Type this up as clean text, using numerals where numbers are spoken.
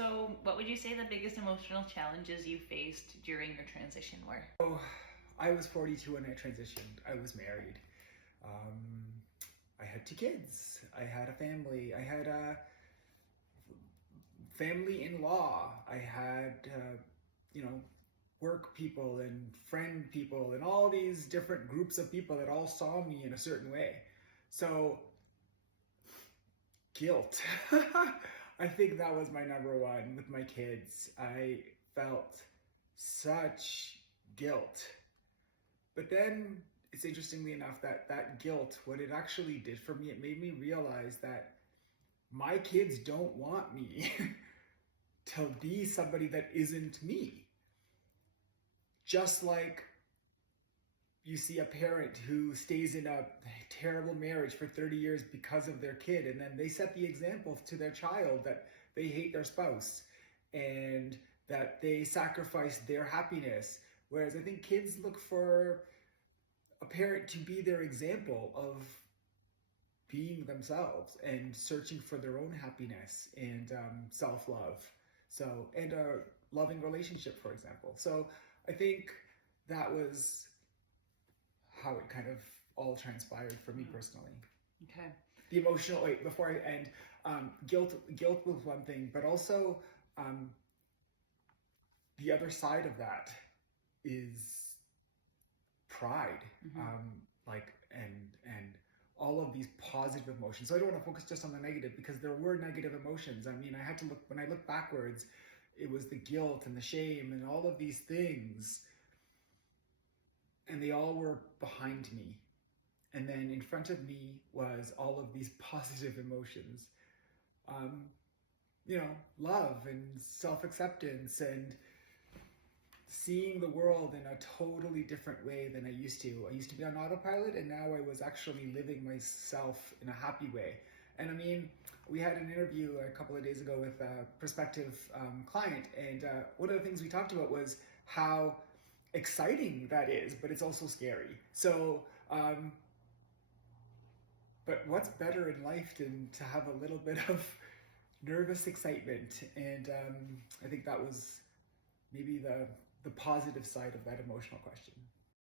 So, what would you say the biggest emotional challenges you faced during your transition were? So I was 42 when I transitioned. I was married. Um, I had two kids. I had a family. I had a family in law. I had, you know, work people and friend people and all these different groups of people that all saw me in a certain way. So, guilt. I think that was my number one with my kids. I felt such guilt. But then it's interestingly enough that that guilt, what it actually did for me, it made me realize that my kids don't want me to be somebody that isn't me. Just like you see a parent who stays in a terrible marriage for 30 years because of their kid, and then they set the example to their child that they hate their spouse and that they sacrifice their happiness. Whereas I think kids look for a parent to be their example of being themselves and searching for their own happiness and self-love. So, and a loving relationship, for example. So I think that was how it kind of all transpired for me personally. Okay. The emotional, wait, before I end, guilt was one thing, but also the other side of that is pride, like and all of these positive emotions. So I don't want to focus just on the negative because there were negative emotions. I mean, I had to look, when I look backwards, it was the guilt and the shame and all of these things, and they all were behind me. And then in front of me was all of these positive emotions. You know, love and self-acceptance and seeing the world in a totally different way than I used to. I used to be on autopilot, and now I was actually living myself in a happy way. And I mean, we had an interview a couple of days ago with a prospective client, and one of the things we talked about was how exciting that is, but it's also scary. So, but what's better in life than to have a little bit of nervous excitement? And I think that was maybe the positive side of that emotional question.